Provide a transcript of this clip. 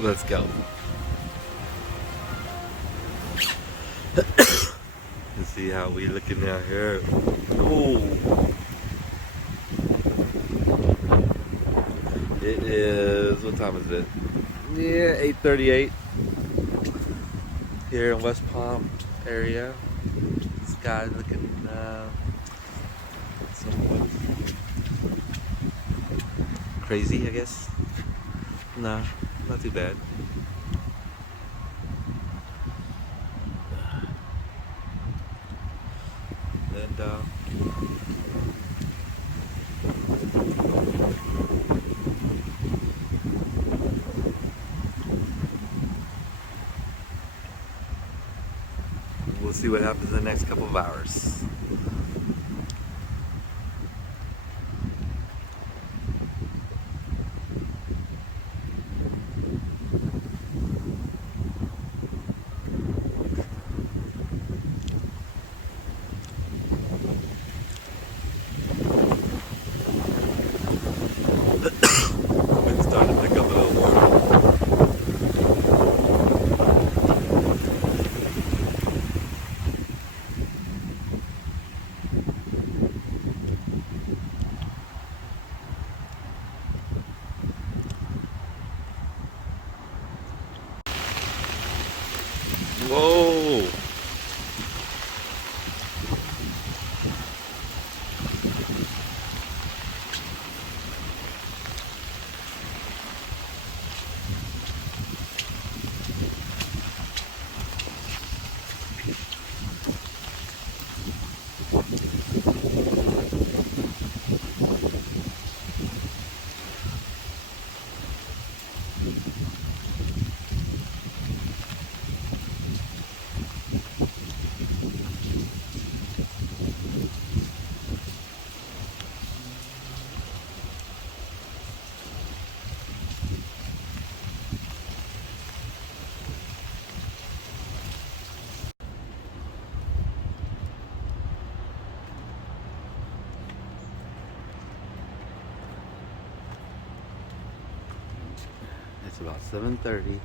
Let's go. Let's see how we looking out here. Oh, it is. What time is it? Yeah, 8:38 here in West Palm area. Sky's looking somewhat crazy, I guess. No, not too bad. And we'll see what happens in the next couple of hours. It's starting to pick up a little more. Whoa! It's about 7:30.